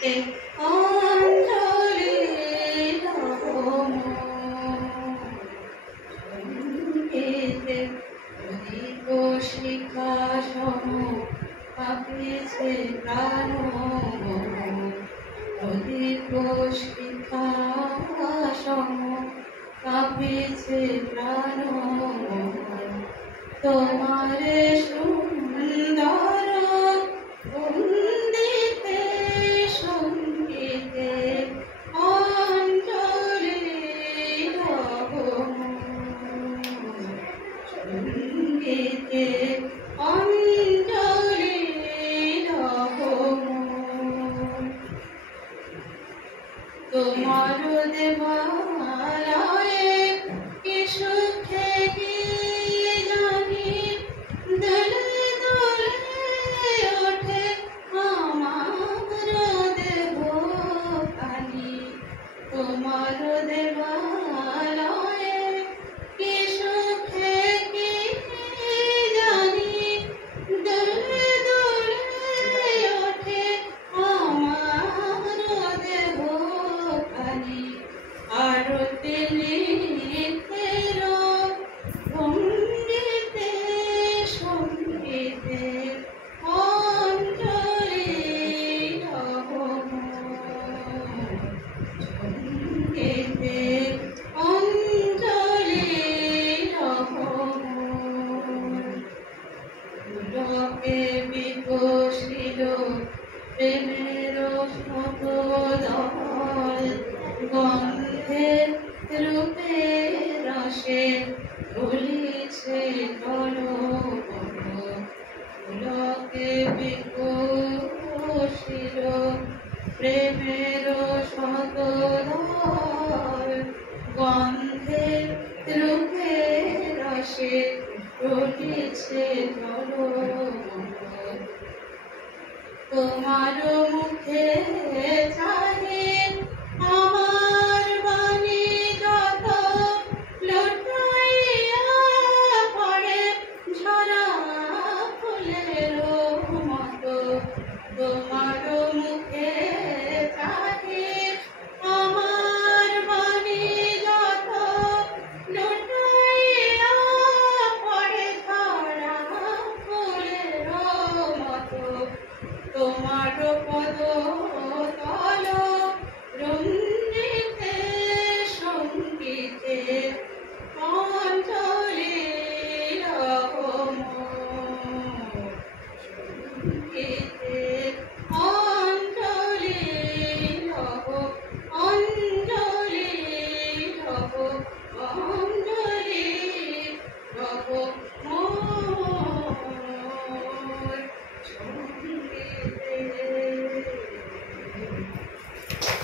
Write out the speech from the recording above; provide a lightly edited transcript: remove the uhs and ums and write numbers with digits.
তে অঞ্জলি লবম সঙ্গীতে প্রদীপ শিখা সম কাঁপিছে প্রাণ প্রদীপ শিখা সম কাঁপিছে প্রাণ তোমারে সুন্দর বন্দিতে সঙ্গীতে অঞ্জলি লবম সঙ্গীতে অঞ্জলি লবম তোমার দেবালয়ে কি সুখে কি জানি দোলে দোলে ওঠে আমার দেহ খানি তোমার দেবালয়ে কি সুখে কি জানি দোলে দোলে ওঠে আমার দেহ খানি আরতি লিখের ভঙ্গিতে সঙ্গীতে অঞ্জলি লবম সঙ্গীতে অঞ্জলি লবম পুলকে বিকশিল প্রেমের শতদল গন্ধে রূপে রসে ঢলিছে পুলকে বিকশিল প্রেমের শতদল গন্ধে রূপে রসে ঢলিছে তোমার মুখে চাহে আমার বাণী যত লুটাইয়া পড়ে ঝরা ফুলের মতো তোমার মুখে চাহে আমার বাণী যত লুটাইয়া পড়ে ঝরা ফুলের মতো তোমার পদ